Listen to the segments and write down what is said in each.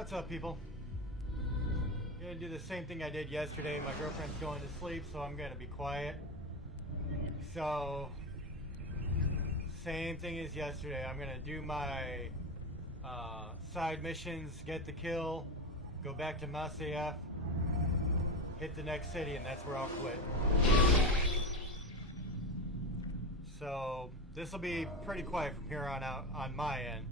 What's up, people? Gonna do the same thing I did yesterday. My girlfriend's going to sleep, so I'm gonna be quiet. So, same thing as yesterday. I'm gonna do my side missions, get the kill, go back to Masayef, hit the next city, and that's where I'll quit. So, this will be pretty quiet from here on out on my end.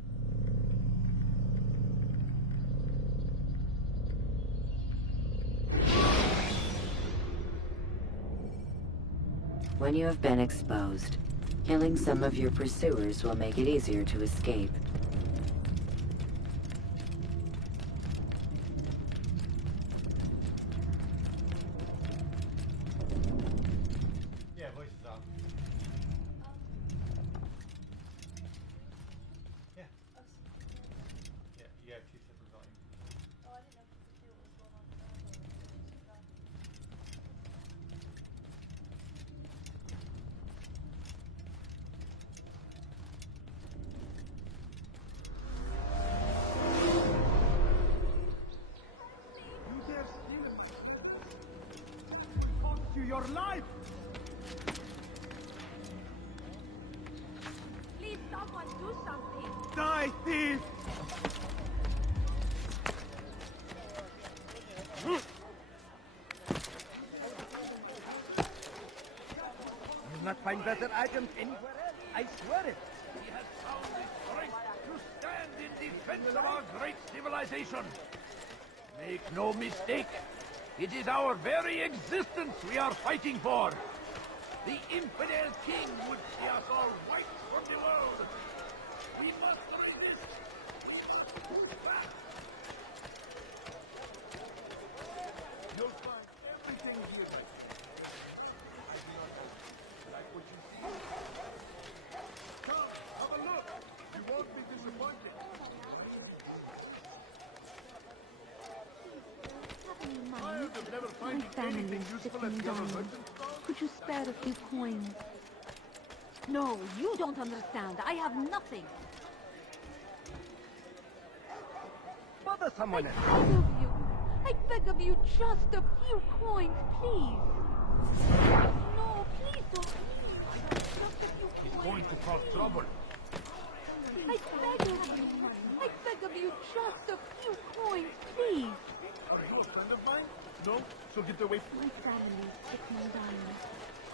When you have been exposed, killing some of your pursuers will make it easier to escape. Yeah, voice is off. Yeah. Yeah, you have two separate volumes. Oh, I didn't know if you could see what was going on You dare steal him? Will cost you your life! Please, someone do something! Die, thief! You'll not find better items anywhere else, I swear it! He has found the strength to stand in defense of our great civilization. Make no mistake, it is our very existence we are fighting for. The infidel king would see us all wiped from the world. We must resist. We must move back. You'll find everything here. I do not like what you see. Come, have a look. You won't be disappointed. Tired of never My finding family anything is useful sick at and the other dying. merchant stall? Could you spare a few coins? No, you don't understand. I have nothing. Bother someone else. I beg of you, just a few coins, please. No, please don't leave. Just a few He's coins. going to cause trouble. I beg of you. I beg of you, just a few coins, please. Are you a friend of mine? No? So get away from My family is sick and dying.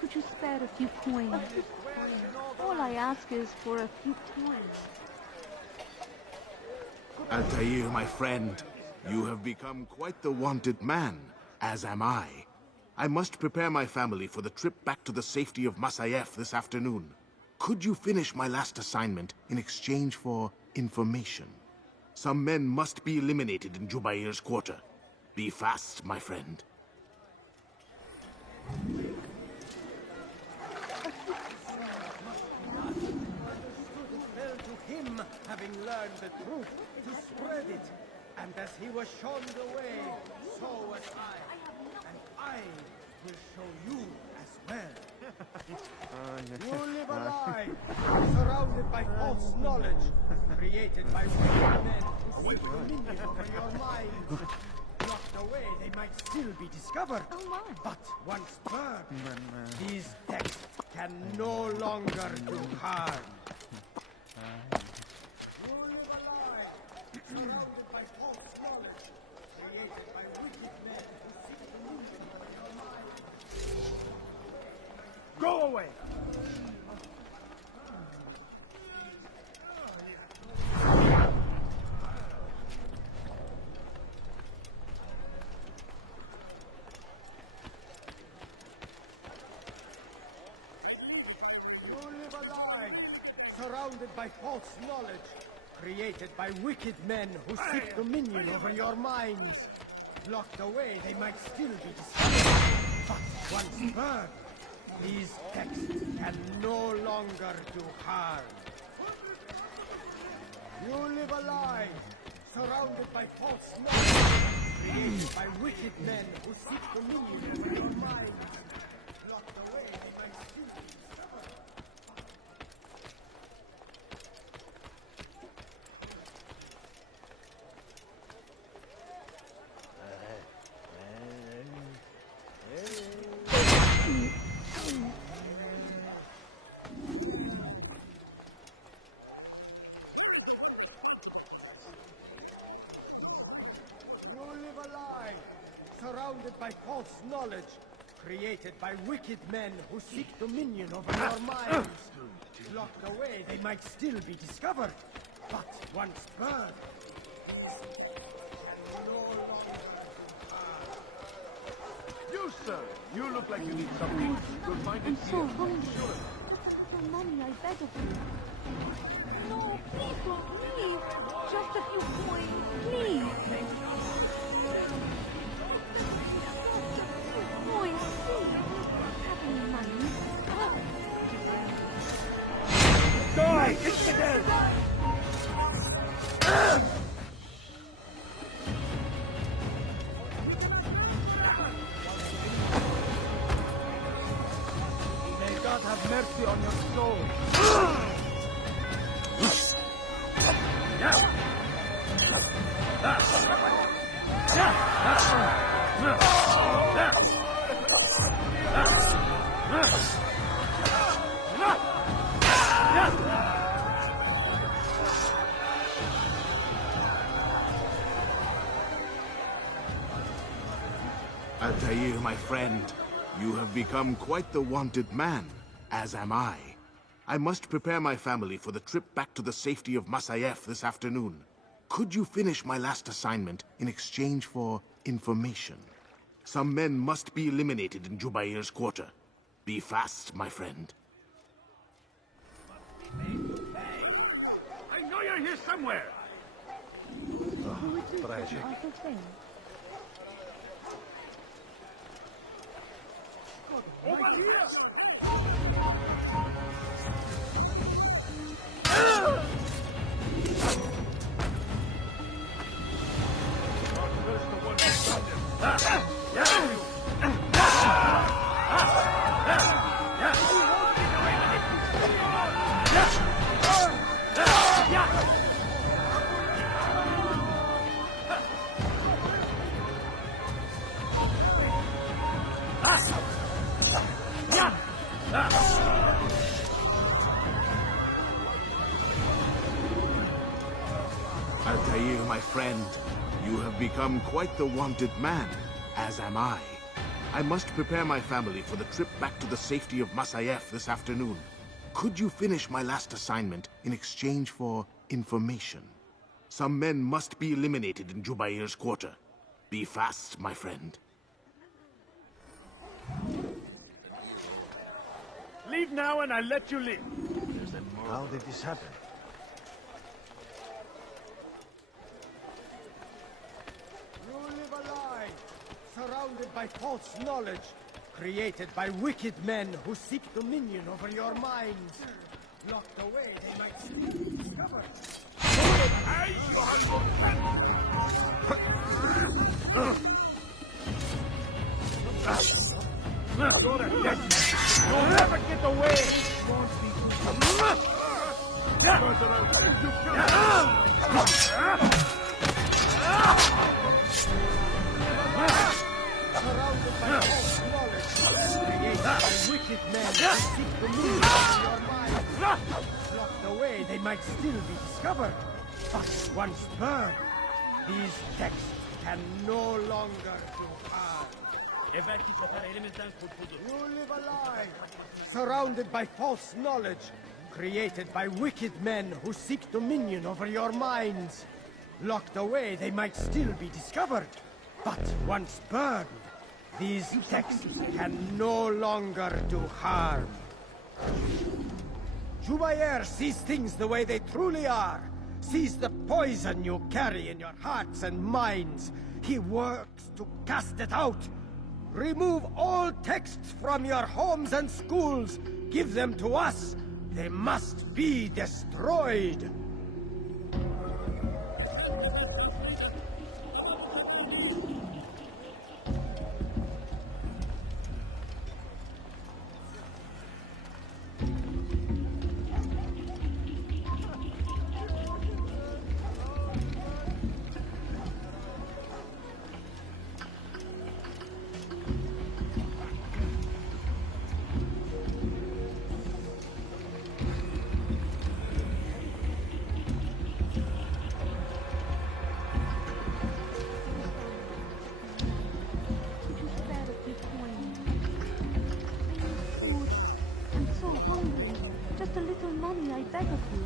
Could you spare a few coins? All I ask is for a few coins. Altair, my friend, you have become quite the wanted man, as am I. I must prepare my family for the trip back to the safety of Masayef this afternoon. Could you finish my last assignment in exchange for information? Some men must be eliminated in Jubair's quarter. Be fast, my friend. Fell to him, having learned the truth, to spread it. And as he was shown the way, so was I. And I will show you as well. You live a lie, surrounded by false knowledge, created by wicked men who seek dominion over your mind. Locked away, they might still be discovered. But once burned, these texts can no longer do harm. You live a lie, surrounded by false knowledge, created by wicked men who seek dominion over your mind. Go away! You live a lie, surrounded by false knowledge, created by wicked men who seek dominion over your minds. Locked away, they might still be discovered. But once burned, these texts can no longer do harm. You live a lie, surrounded by false knowledge, created by wicked men who seek dominion over your minds. Locked away, they might still be discovered. surrounded by false knowledge, created by wicked men who seek dominion over your minds. Locked away, they might still be discovered, but once burned, You, sir, you look like you need something. You'll find it I'm so here. hungry. Sure. Just a little money, I beg of you. No, please don't leave. Just a few coins, please. Coins, please. Have any money? Die, infidel! may God have mercy on your soul. Altair, my friend, you have become quite the wanted man, as am I. I must prepare my family for the trip back to the safety of Masayef this afternoon. Could you finish my last assignment in exchange for information? Some men must be eliminated in Jubair's quarter. Be fast, my friend. I know you're here somewhere! Tragic. Awful thing. Over here! Altair, my friend, you have become quite the wanted man, as am I. I must prepare my family for the trip back to the safety of Masayef this afternoon. Could you finish my last assignment in exchange for information? Some men must be eliminated in Jubair's quarter. Be fast, my friend. Leave now and I'll let you live. How did this happen? You live a lie, surrounded by false knowledge, created by wicked men who seek dominion over your minds. Locked away, they might still be discovered. You'll never get away! Surrounded by false knowledge, created by wicked men who seek dominion over your minds. Locked away, they might still be discovered. But once burned, these texts can no longer do harm. You live a lie, surrounded by false knowledge, created by wicked men who seek dominion over your minds. Locked away, they might still be discovered. But once burned, these texts can no longer do harm. Jubair sees things the way they truly are, sees the poison you carry in your hearts and minds. He works to cast it out. Remove all texts from your homes and schools. Give them to us. They must be destroyed. beg of you.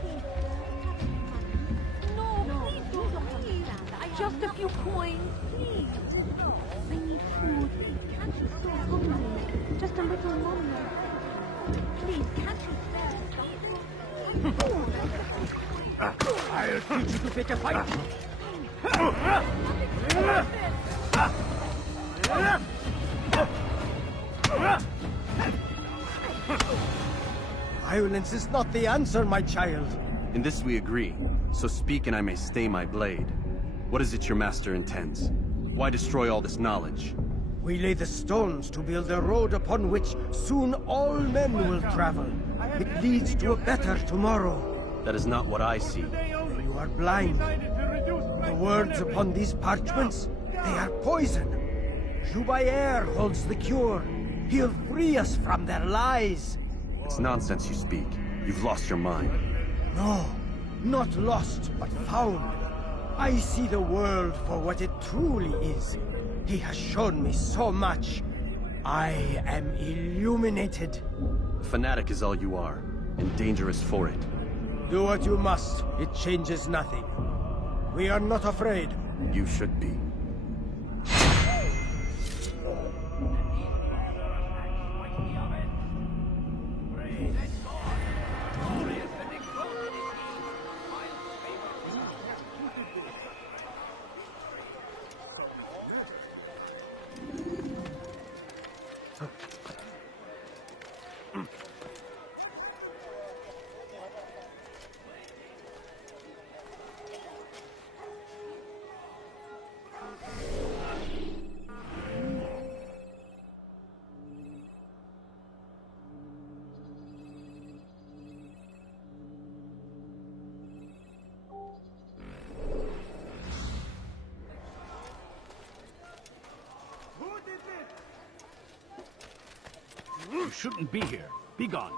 Please, no, please don't understand. Just a few coins, please. I need food. I'm so hungry. Just a little longer. Please, can't you spare I'll teach you to pick a fight. Violence is not the answer, my child. In this we agree, so speak and I may stay my blade. What is it your master intends? Why destroy all this knowledge? We lay the stones to build a road upon which soon all men will travel. It leads to a better tomorrow. That is not what I see. You are blind. The words upon these parchments, they are poison. Jubayer holds the cure. He'll free us from their lies. It's nonsense you speak. You've lost your mind. No, not lost, but found. I see the world for what it truly is. He has shown me so much. I am illuminated. A fanatic is all you are, and dangerous for it. Do what you must. It changes nothing. We are not afraid. You should be. You shouldn't be here. Be gone.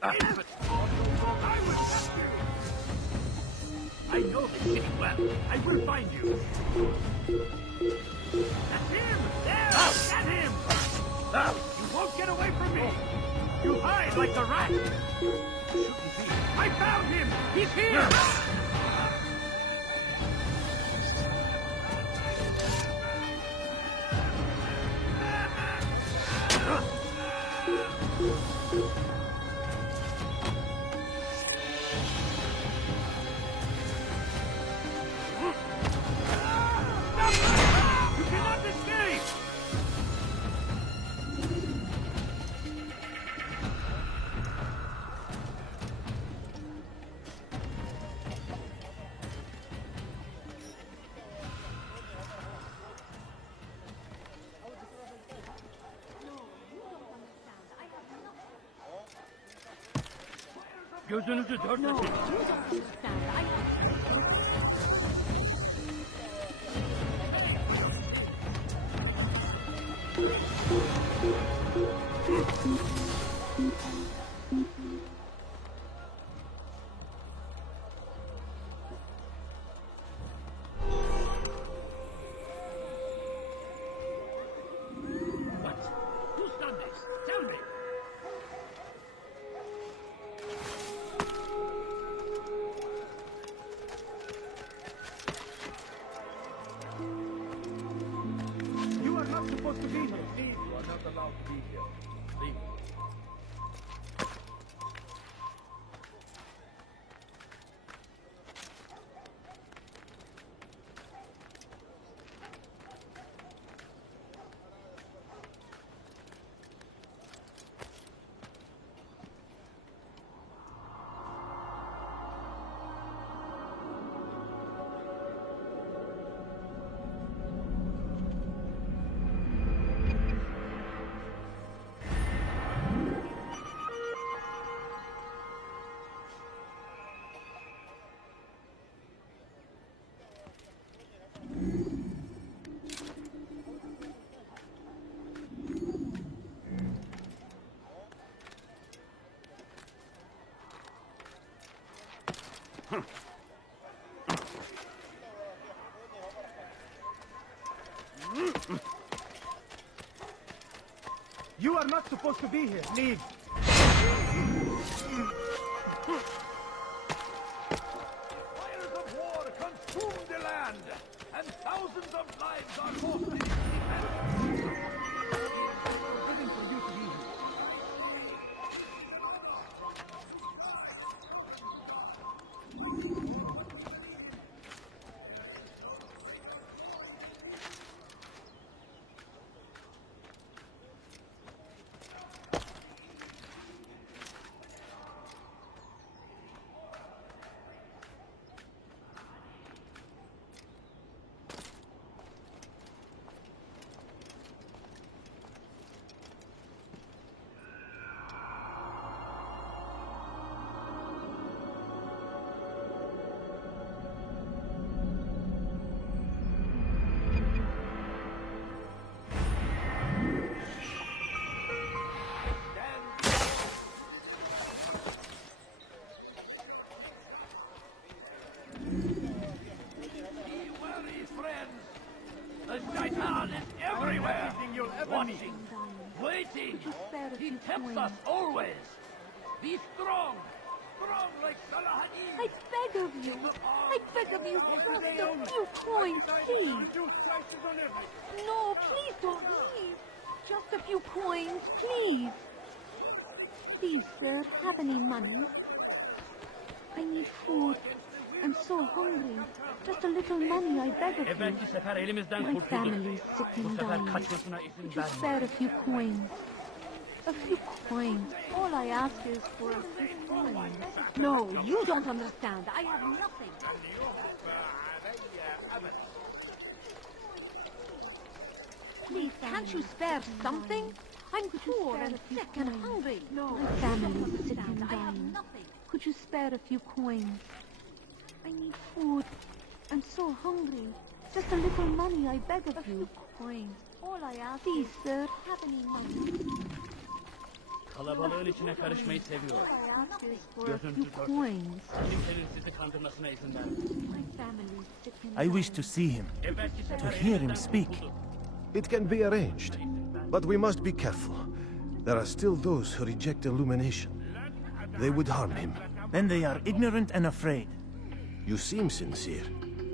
I know this city well. I will find you. That's him! There! Get him! You won't get away from me! You hide like a rat! Shouldn't be. I found him! He's here! You cannot escape! Gözünüzü dört No, açın. you don't understand. What? Who's done this? Tell me! You are not supposed to be here. Leave. You are not allowed to be here. Leave. You are not supposed to be here. Leave. Fires of war consume the land, and thousands of lives are lost in its defense. Forbidden for you to be here. Everywhere! Watching, waiting! He tempts us always! Be strong! Strong like Salahadin! I beg of you! I beg of you, just a few coins, please! No, please don't leave! Just a few coins, please! Please, sir, have any money? I need food. I'm so hungry. Just a little money, I beg of you. Evvelki sefer elimizden My kurtulduk. family's sick Bu and sefer dying. kaçmasına izin Would you verme. spare a few coins? A few coins. All I ask is for a few coins. No, you don't understand. I have nothing. Please, Can't you spare something? I'm poor and sick and hungry. No, My family's sick and I have dying. nothing. Could you spare a few coins? I need food. I'm so hungry. Just a little money, I beg of you. Coins. All I ask. Please, sir, have any money? Kalabalığın içine karışmayı seviyor. All I ask is for a Gözün few tutar. coins. Kimsenin sizi kandırmasına izin verme. My family's sick and I wish dying. to see him, Evvelki sefer to hear him elimizden speak. kurtulduk. It can be arranged, but we must be careful. There are still those who reject illumination. They would harm him. Then they are ignorant and afraid. You seem sincere,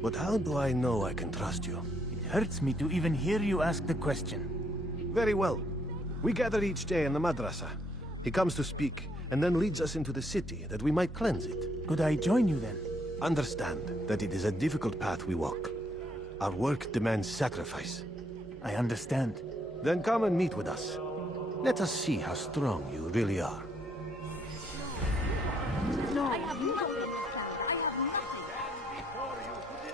but how do I know I can trust you? It hurts me to even hear you ask the question. Very well. We gather each day in the madrasa. He comes to speak, and then leads us into the city, that we might cleanse it. Could I join you then? Understand that it is a difficult path we walk. Our work demands sacrifice. I understand. Then come and meet with us. Let us see how strong you really are. No, I have nothing. I have nothing.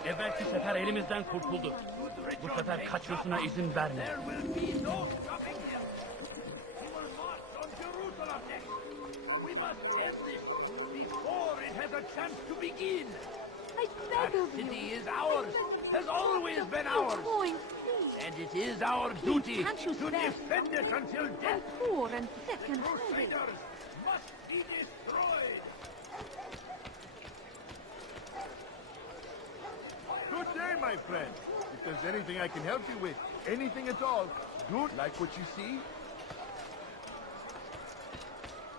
Evvelki sefer elimizden kurtulduk. Bu sefer kaçmasına izin verme. There will be no stopping him! He will march on Jerusalem next! We must end this before it has a chance to begin! I That beg of you. city is ours! Has always been Few ours! coins, please. And it is our duty can't you to spare- defend it until I'm death! poor and sick and hungry. Traitors must be destroyed! Good day, my friend. If there's anything I can help you with, anything at all, good. Like what you see?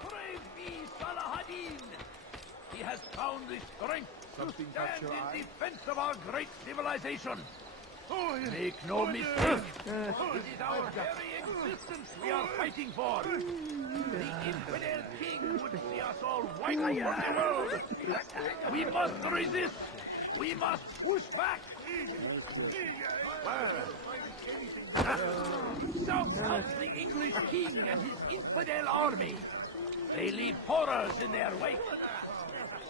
Praise be Salahadin! He has found the strength Something to caught stand your eye? in defense of our great civilization! Oh, yes. Make no mistake, it is our very existence we are fighting for! The infidel king would see us all wiped from the world! We must resist! We must push back! South comes the English king and his infidel army! They leave horrors in their wake!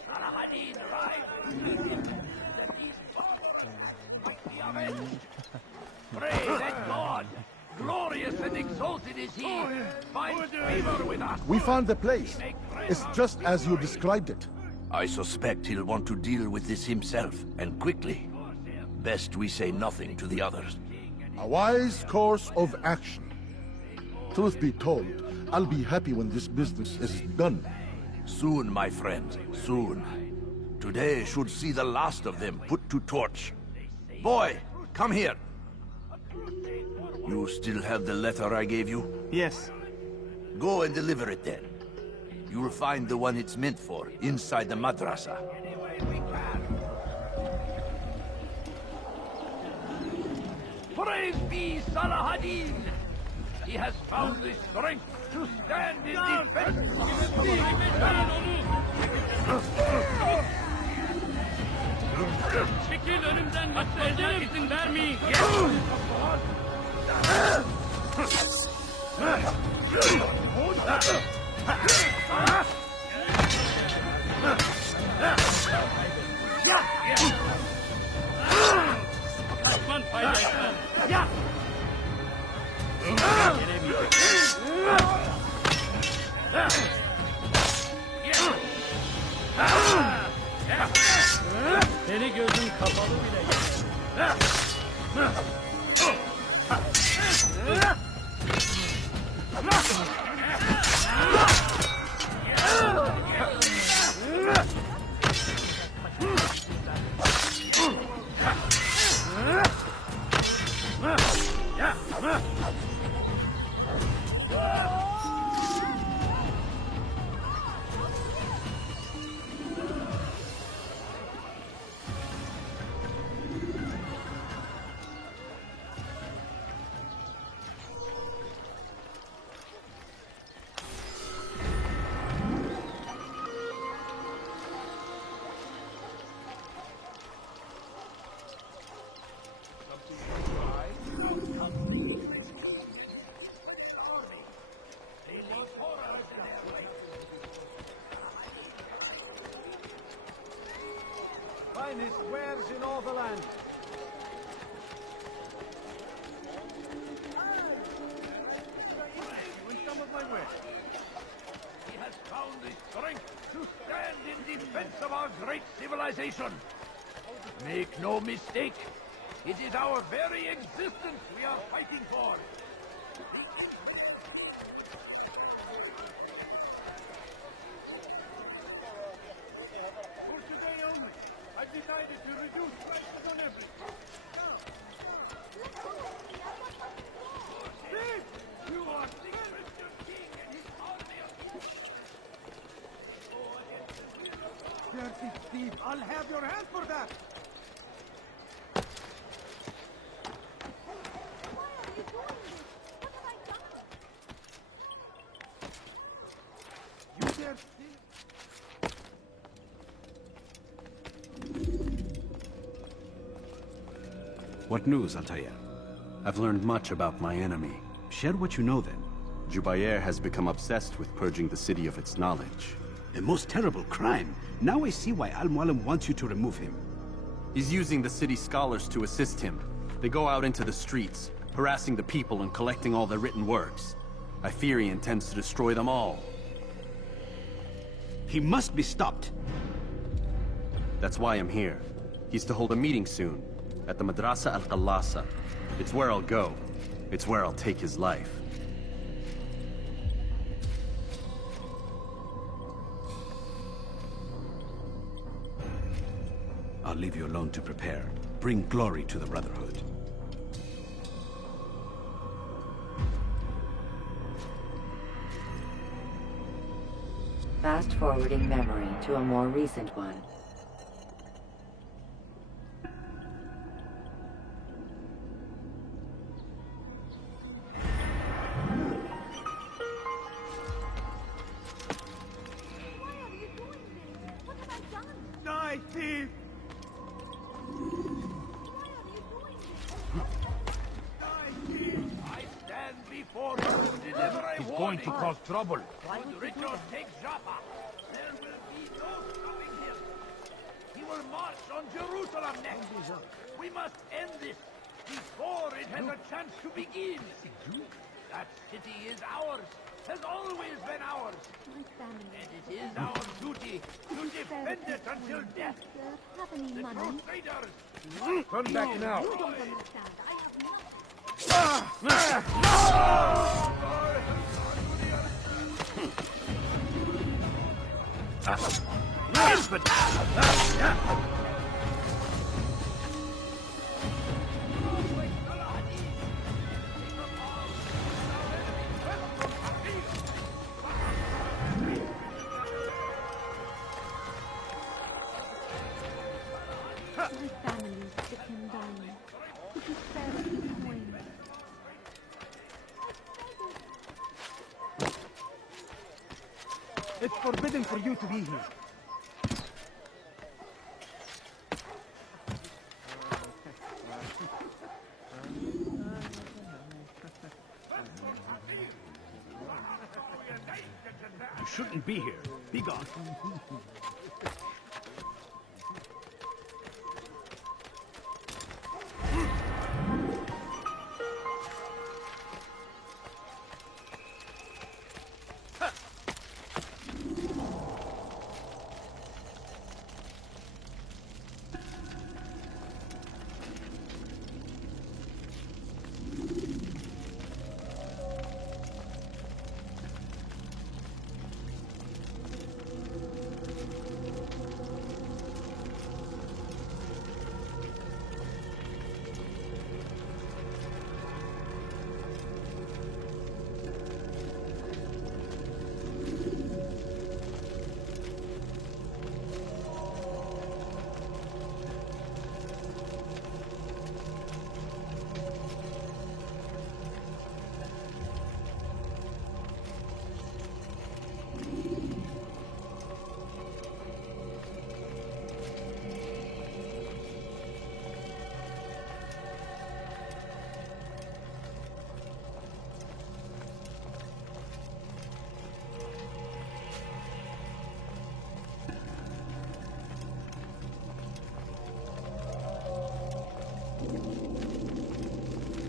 Salahadin rides! The peace must be avenged! Pray that God, glorious and exalted is he, finds favor with us! We found the place. It's just as you described it. I suspect he'll want to deal with this himself, and quickly. Best we say nothing to the others. A wise course of action. Truth be told, I'll be happy when this business is done. Soon, my friend, soon. Today should see the last of them put to torch. Boy, come here. You still have the letter I gave you? Yes. Go and deliver it then. You will find the one it's meant for inside the madrasa. Praise be Salahadin! He has found the strength to stand in defense. Çekil önümden lütfen izin vermeyin. Kaçman fayda etmez. Seni gözün kapalı bile. Finest wares in all the land. Some of my wares. He has found the strength to stand in defense of our great civilization. Make no mistake, it is our very existence we are fighting for. For today only, I've decided to reduce prices on everything. Thief! You are the Christian king and his army of dirty thief! I'll have your hand for that! You dare steal? What news, Altair? I've learned much about my enemy. Share what you know then. Jubair has become obsessed with purging the city of its knowledge. A most terrible crime. Now I see why Al-Mualim wants you to remove him. He's using the city scholars to assist him. They go out into the streets, harassing the people and collecting all their written works. I fear he intends to destroy them all. He must be stopped. That's why I'm here. He's to hold a meeting soon, at the Madrasa al-Qallasa. It's where I'll go. It's where I'll take his life. I'll leave you alone to prepare. Bring glory to the Brotherhood. Fast-forwarding memory to a more recent one. Die, thief! I stand before you to deliver a He's warning. going to cause trouble. Should Richard take Jaffa, there will be no stopping him. He will march on Jerusalem next. We must end this before it has a chance to begin. That city is ours, has always been ours. My family. And it is our duty to defend it until death. Have any The money? Crusaders! Turn back now! You don't understand. I have nothing. My family is sick and dying. Could you spare a few coins? It's forbidden for you to be here. You shouldn't be here. Be gone.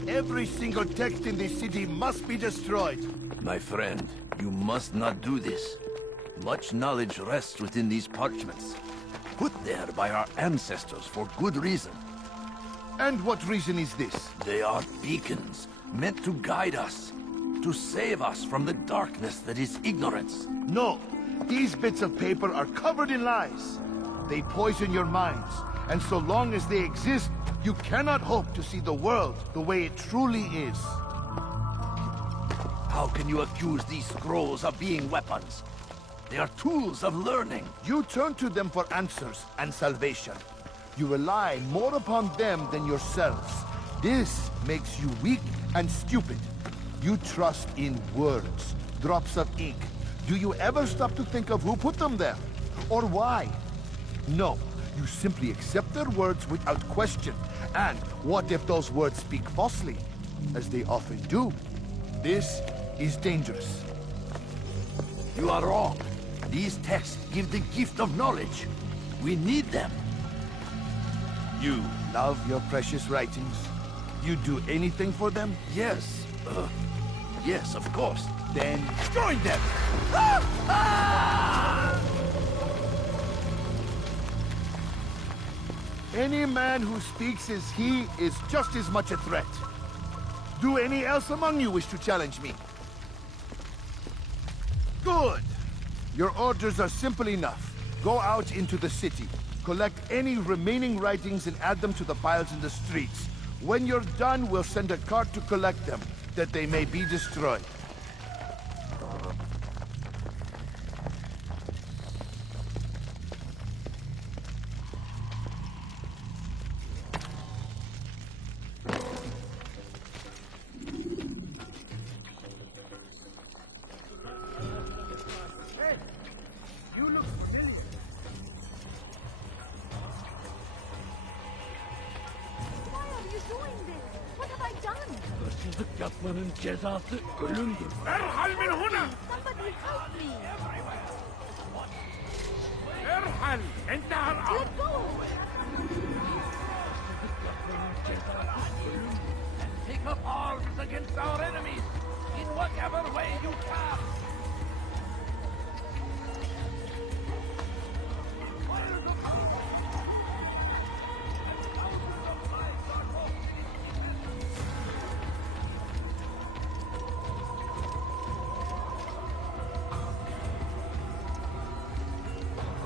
Every single text in this city must be destroyed. My friend, you must not do this. Much knowledge rests within these parchments, put there by our ancestors for good reason. And what reason is this? They are beacons, meant to guide us, to save us from the darkness that is ignorance. No, these bits of paper are covered in lies. They poison your minds, and so long as they exist, you cannot hope to see the world the way it truly is. How can you accuse these scrolls of being weapons? They are tools of learning. You turn to them for answers and salvation. You rely more upon them than yourselves. This makes you weak and stupid. You trust in words, drops of ink. Do you ever stop to think of who put them there? Or why? No, you simply accept their words without question. And what if those words speak falsely? As they often do. This is dangerous. You are wrong. These texts give the gift of knowledge. We need them. You love your precious writings? You'd do anything for them? Yes. Yes, of course. Then join them! Any man who speaks as he is just as much a threat. Do any else among you wish to challenge me? Good! Your orders are simple enough. Go out into the city, collect any remaining writings and add them to the piles in the streets. When you're done, we'll send a cart to collect them, that they may be destroyed. Yapmanın cezası ölümdür. Erhal min huna! Somebody help me! Erhal! انتهى الأمر! Let go! Take up arms against our enemies in whatever way you can!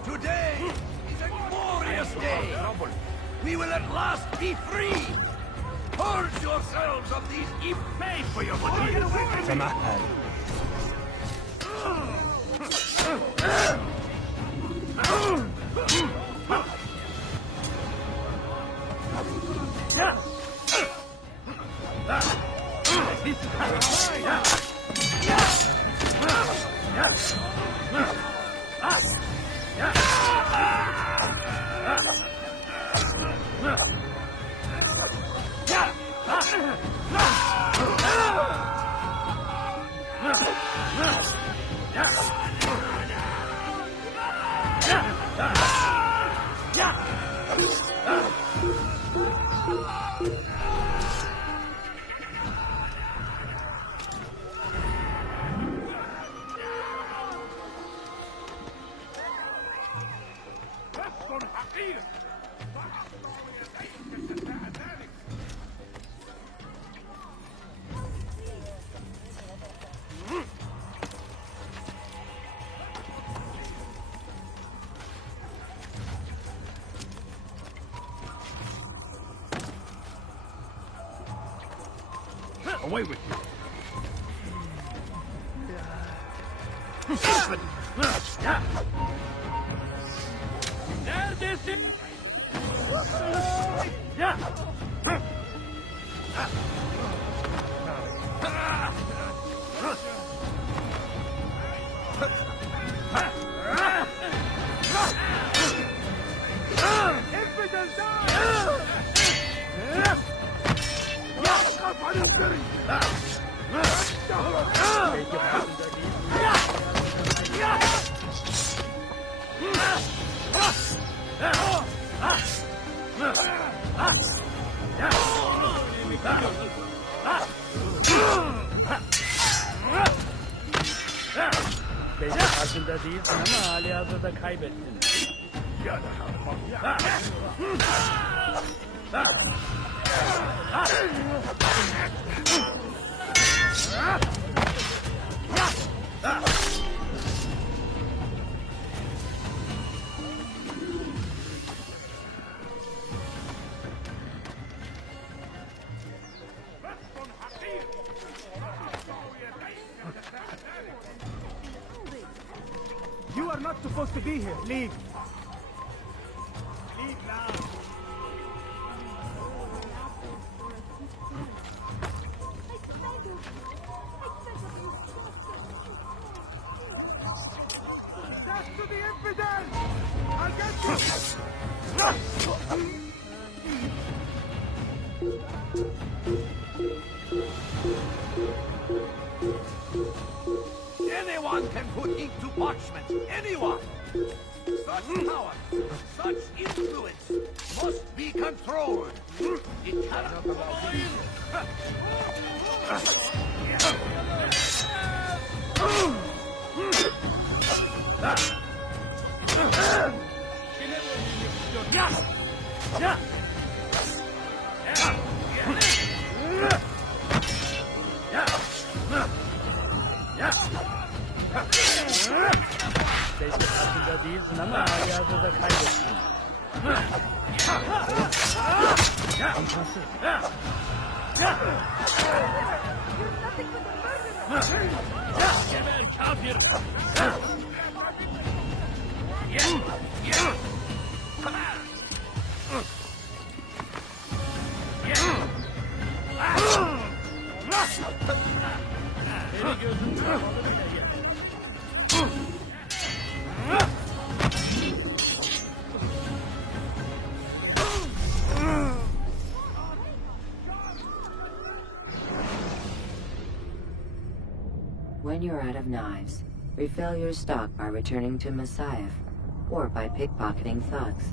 Today is a glorious day. We will at last be free. Purge yourselves of these pay for your money. Ibn-La'Ahad. Away with you. Neredesin? Ya! Belki farkında değilsin ama hali hazırda kaybettin. You are not supposed to be here. Leave. Leave now. Death to the infidels! I'll Anyone can put ink to parchment. Anyone! Such power, such influence must be controlled. It cannot allow Belki farkında değilsin ama hali hazırda kaybettin. İmkansız. Geber kafir! Beni gözün kapalı bile gel. When you're out of knives, refill your stock by returning to Messiah, or by pickpocketing thugs.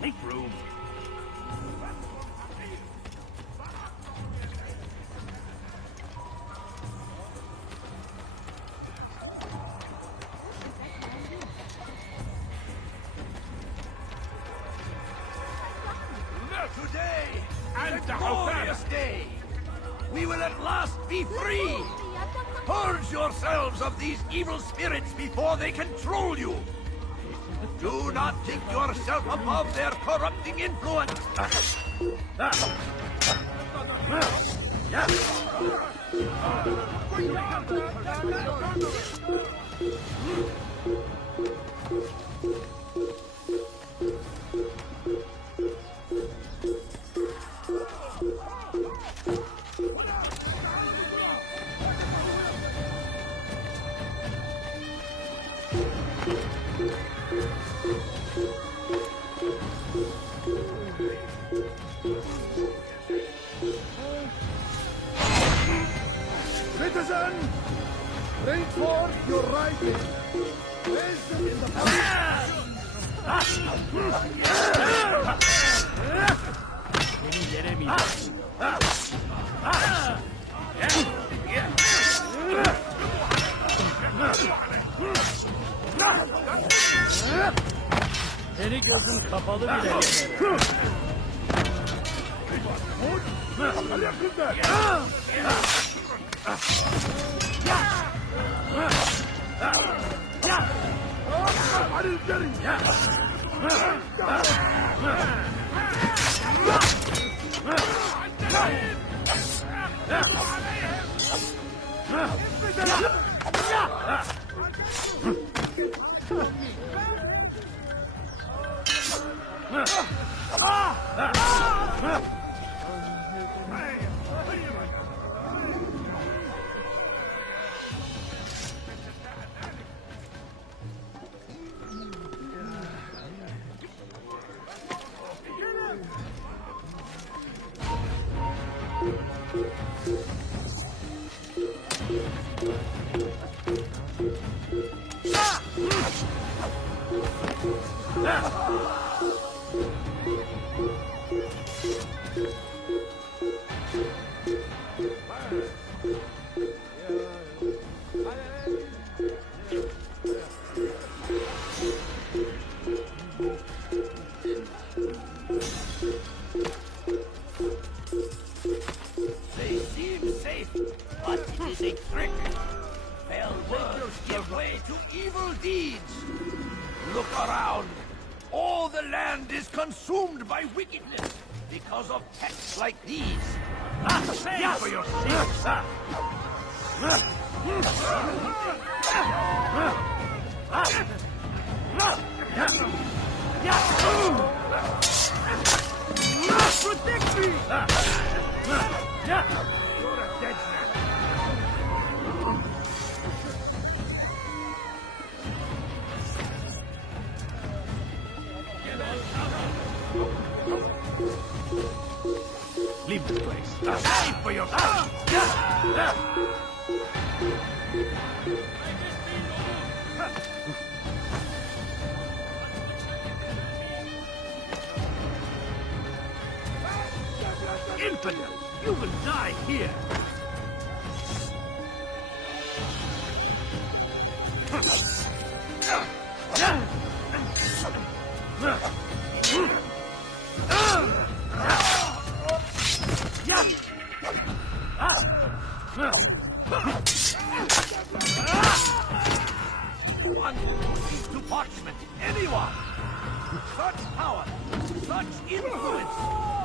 Make room. Today, and glorious day, we will at last be free. Purge yourselves of these evil spirits before they control you. Do not think yourself above their corrupting influence! Citizen, bring forth your writing. Place them in the Beni yenemeyeceksin. Seni gözüm kapalı bile yenerim. They seem safe, but it is a trick. Failed words give way to evil deeds. Look around. All the land is consumed by wickedness because of texts like these. Pay for your sins. Protect me! You're a dead man. Leave the place. Pay for your Infidel! You will die here! One to parchment. Anyone! Such power, such influence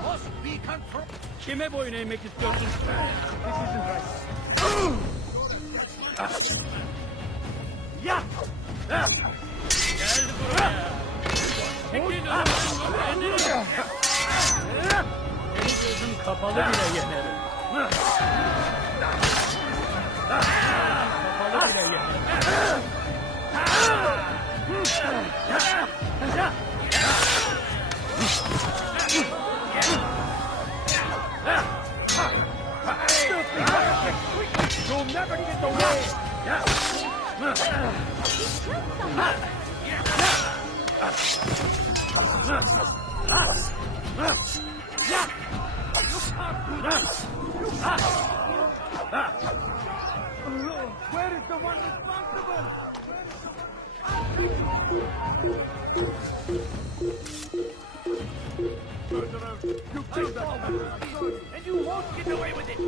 must be controlled. Kime boyun eğmek istiyorsun? This isn't right. Ya! Gel buraya. Çekil önümden. Seni gözüm kapalı bile yenerim. Kapalı bile yenerim. You'll never get away! Where is the one responsible? You killed that man, and you won't get away with it!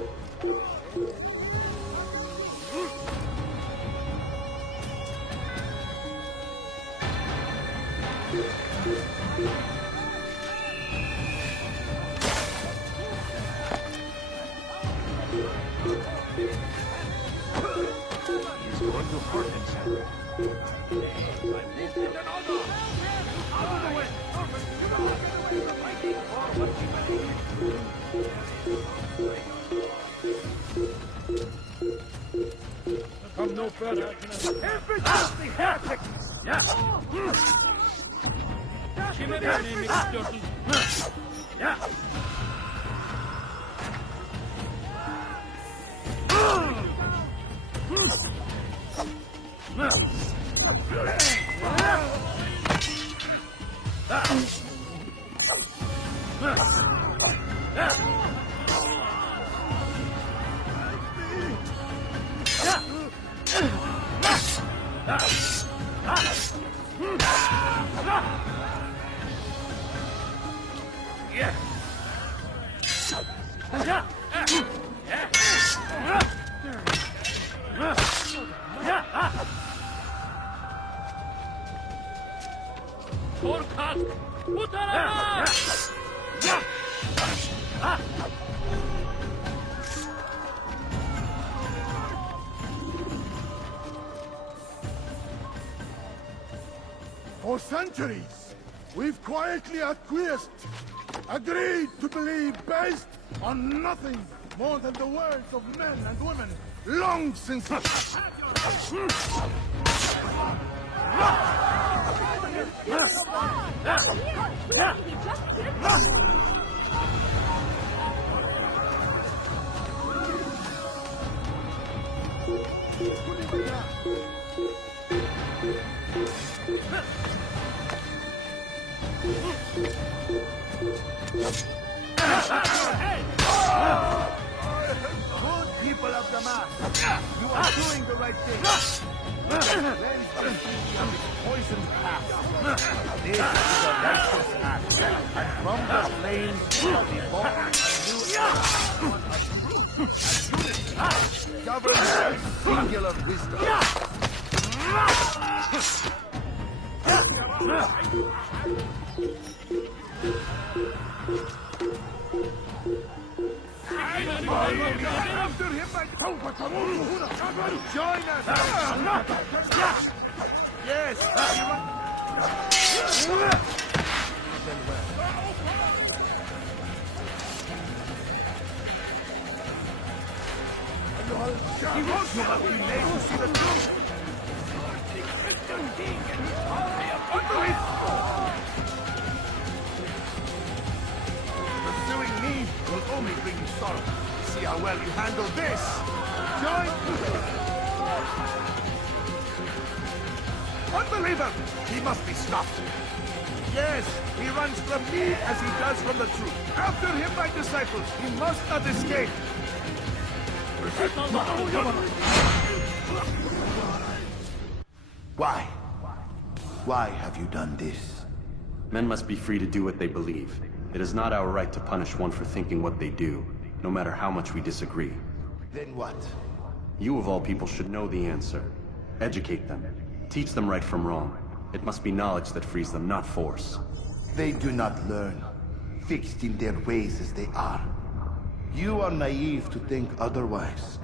Come no further. Efficiently heretic! Yeah. Kime vermeyi istiyorsun? Yeah. Korkak! Bu tarafa! For centuries, we've quietly acquiesced, agreed to believe based on nothing more than the words of men and women long since... Good people of Damascus, you are doing the right thing. Cleanse the city of its poisoned past. This is a righteous act, and from the flames shall be born a new era. Governed by singular wisdom. After him, Join us! Yes! He won't give up. He made to see the truth. Pursuing me will only bring you sorrow. See how well you handle this. Join. Unbeliever! He must be stopped. Yes, he runs from me as he does from the truth. After him, my disciples. He must not escape. Why? Why have you done this? Men must be free to do what they believe. It is not our right to punish one for thinking what they do, no matter how much we disagree. Then what? You of all people should know the answer. Educate them. Teach them right from wrong. It must be knowledge that frees them, not force. They do not learn, fixed in their ways as they are. You are naive to think otherwise.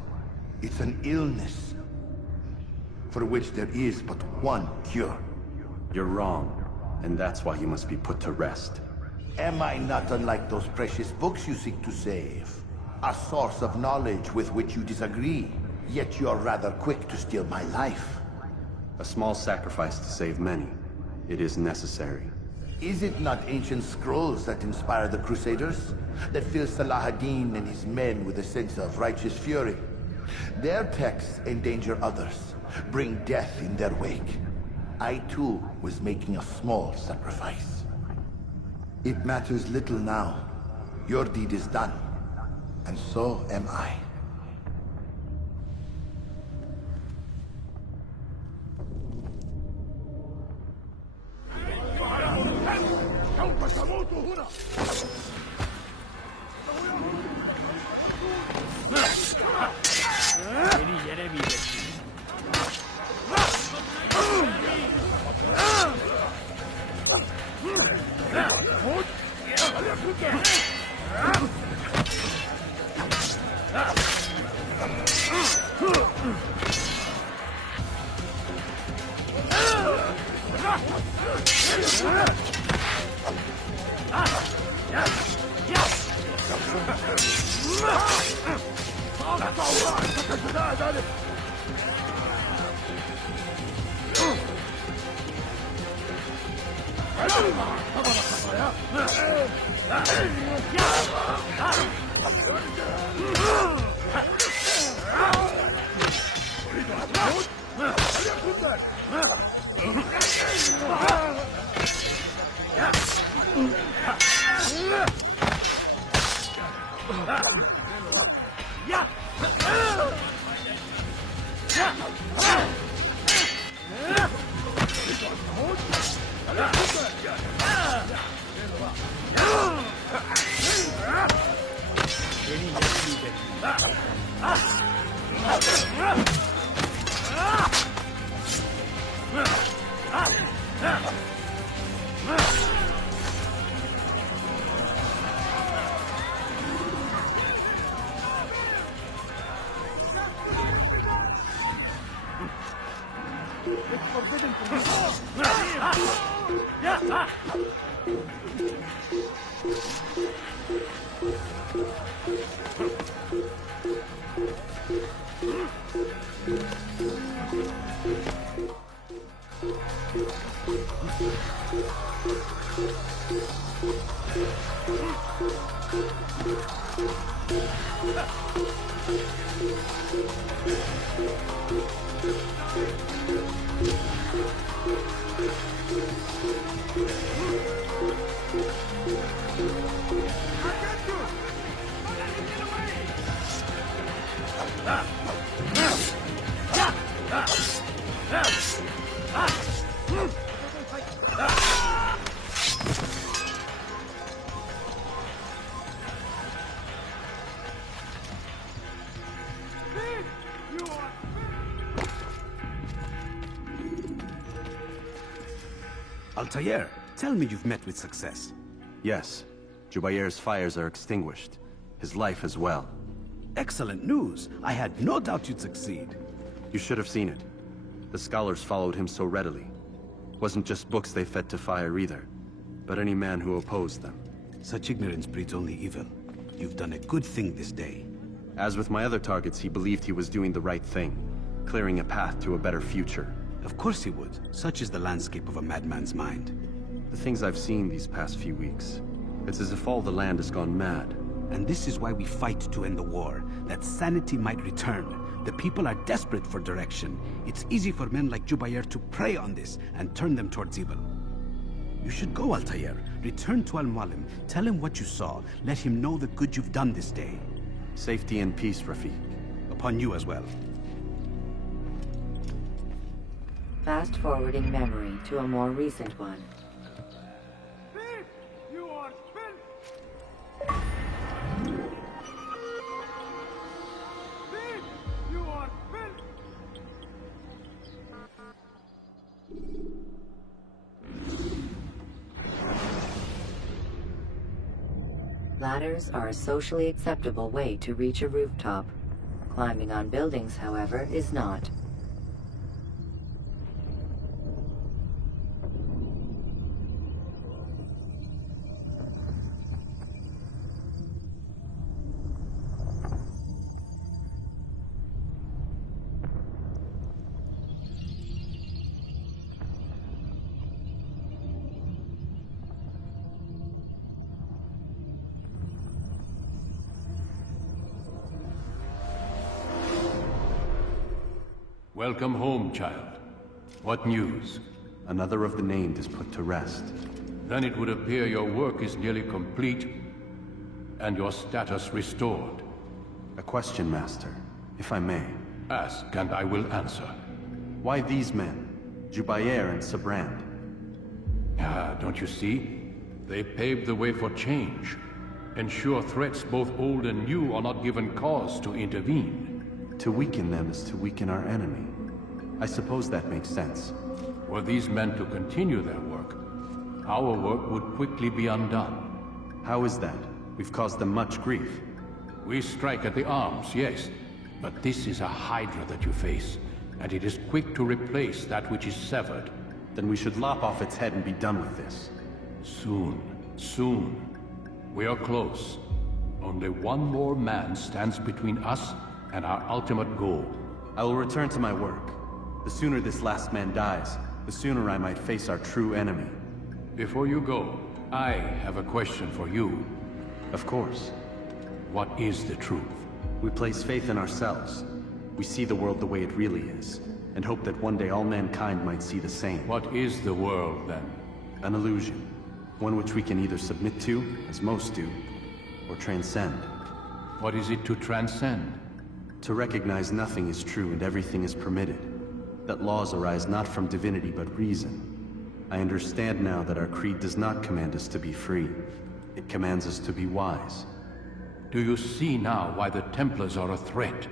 It's an illness for which there is but one cure. You're wrong, and that's why you must be put to rest. Am I not unlike those precious books you seek to save? A source of knowledge with which you disagree, yet you are rather quick to steal my life. A small sacrifice to save many. It is necessary. Is it not ancient scrolls that inspire the Crusaders? That fill Salah ad-Din and his men with a sense of righteous fury? Their texts endanger others, bring death in their wake. I too was making a small sacrifice. It matters little now. Your deed is done, and so am I. Beni yenemeyeceksin. Altair, tell me you've met with success. Yes. Jubair's fires are extinguished. His life as well. Excellent news. I had no doubt you'd succeed. You should have seen it. The scholars followed him so readily. Wasn't just books they fed to fire either, but any man who opposed them. Such ignorance breeds only evil. You've done a good thing this day. As with my other targets, he believed he was doing the right thing, clearing a path to a better future. Of course he would. Such is the landscape of a madman's mind. The things I've seen these past few weeks, it's as if all the land has gone mad. And this is why we fight to end the war, that sanity might return. The people are desperate for direction. It's easy for men like Jubair to prey on this and turn them towards evil. You should go, Altair. Return to Al-Mualim. Tell him what you saw. Let him know the good you've done this day. Safety and peace, Rafiq. Upon you as well. Fast-forwarding memory to a more recent one. Thief! You are spent! Thief! You are spent! Ladders are a socially acceptable way to reach a rooftop. Climbing on buildings, however, is not. Welcome home, child. What news? Another of the named is put to rest. Then it would appear your work is nearly complete, and your status restored. A question, Master, if I may. Ask, and I will answer. Why these men? Jubair and Sabrand? Ah, don't you see? They paved the way for change. Ensure threats both old and new are not given cause to intervene. To weaken them is to weaken our enemy. I suppose that makes sense. Were these men to continue their work, our work would quickly be undone. How is that? We've caused them much grief. We strike at the arms, yes. But this is a hydra that you face, and it is quick to replace that which is severed. Then we should lop off its head and be done with this. Soon, soon. We are close. Only one more man stands between us and our ultimate goal. I will return to my work. The sooner this last man dies, the sooner I might face our true enemy. Before you go, I have a question for you. Of course. What is the truth? We place faith in ourselves. We see the world the way it really is, and hope that one day all mankind might see the same. What is the world, then? An illusion. One which we can either submit to, as most do, or transcend. What is it to transcend? To recognize nothing is true and everything is permitted. That laws arise not from divinity but reason. I understand now that our creed does not command us to be free. It commands us to be wise. Do you see now why the Templars are a threat?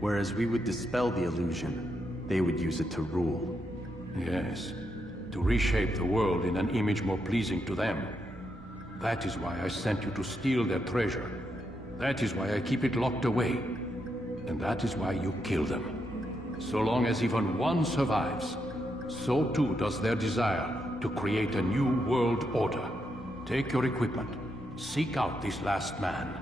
Whereas we would dispel the illusion, they would use it to rule. Yes, to reshape the world in an image more pleasing to them. That is why I sent you to steal their treasure. That is why I keep it locked away. And that is why you kill them. So long as even one survives, so too does their desire to create a new world order. Take your equipment. Seek out this last man.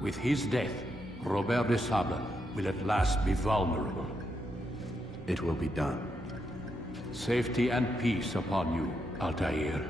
With his death, Robert de Sable will at last be vulnerable. It will be done. Safety and peace upon you, Altair.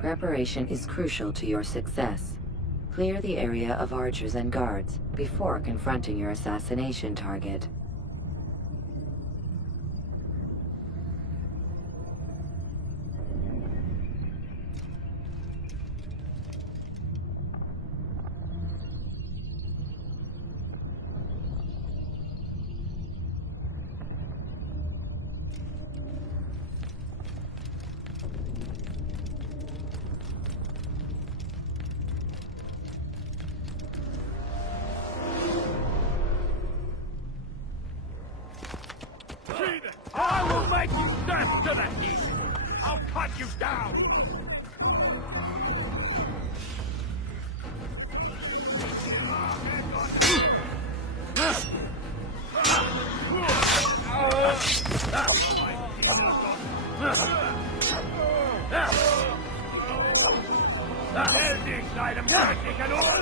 Preparation is crucial to your success. Clear the area of archers and guards before confronting your assassination target. I will make you stand to the heat! I'll cut you down! can all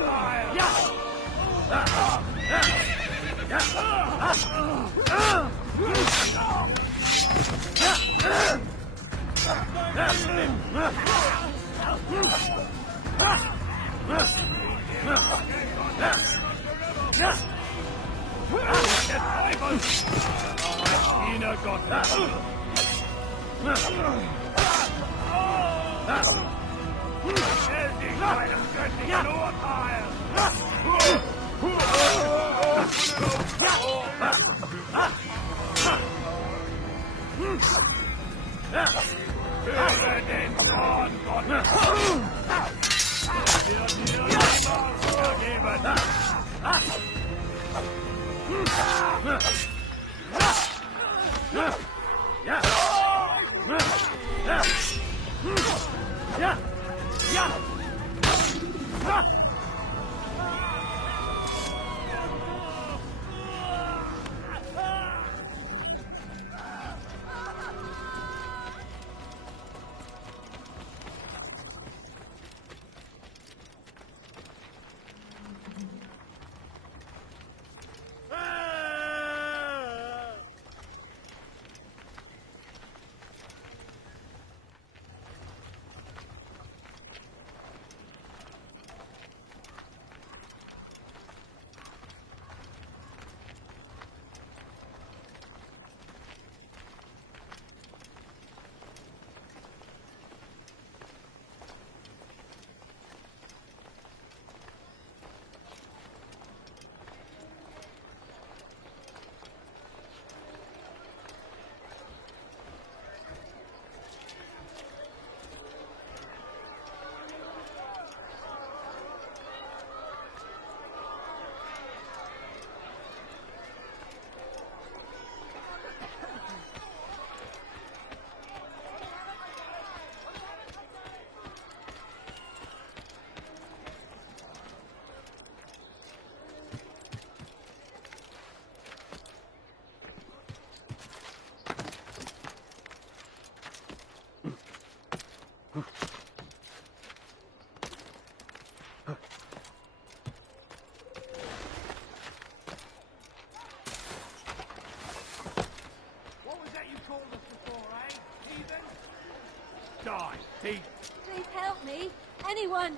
Die, thief! Please help me. Anyone.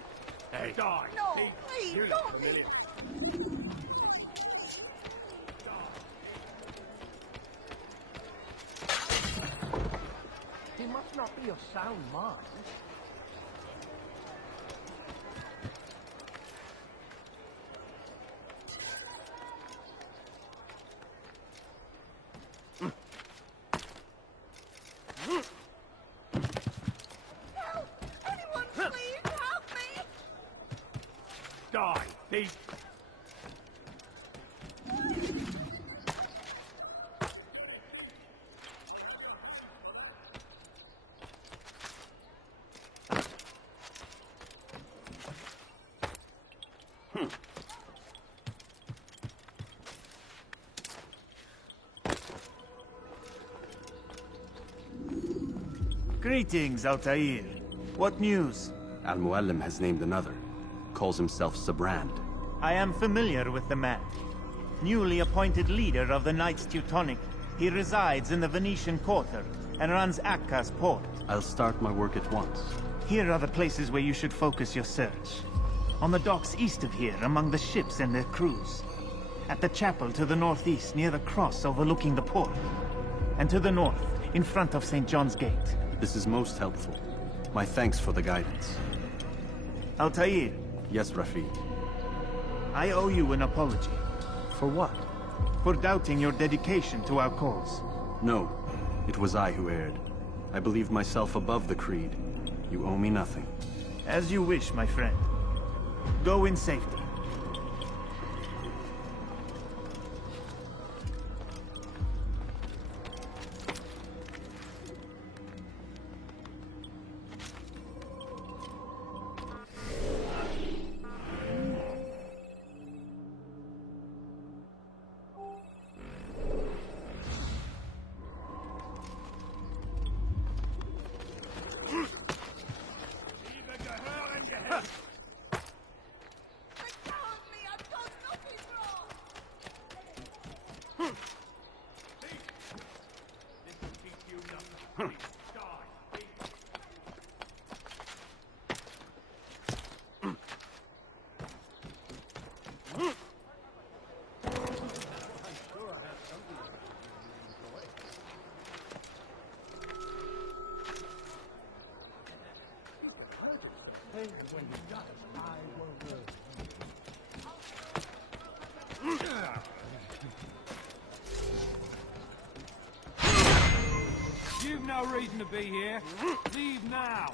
Hey, die! No, thief. please, You're don't not leave. He must not be of sound mind. Die, thief! Greetings, Altair. What news? Al-Muallim has named another. Calls himself Sabrand. I am familiar with the man. Newly appointed leader of the Knights Teutonic, he resides in the Venetian Quarter and runs Akka's port. I'll start my work at once. Here are the places where you should focus your search. On the docks east of here, among the ships and their crews. At the chapel to the northeast, near the cross overlooking the port. And to the north, in front of St. John's Gate. This is most helpful. My thanks for the guidance. Altair. Yes, Rafi. I owe you an apology. For what? For doubting your dedication to our cause. No, it was I who erred. I believed myself above the creed. You owe me nothing. As you wish, my friend. Go in safety. You've no reason to be here. Leave now.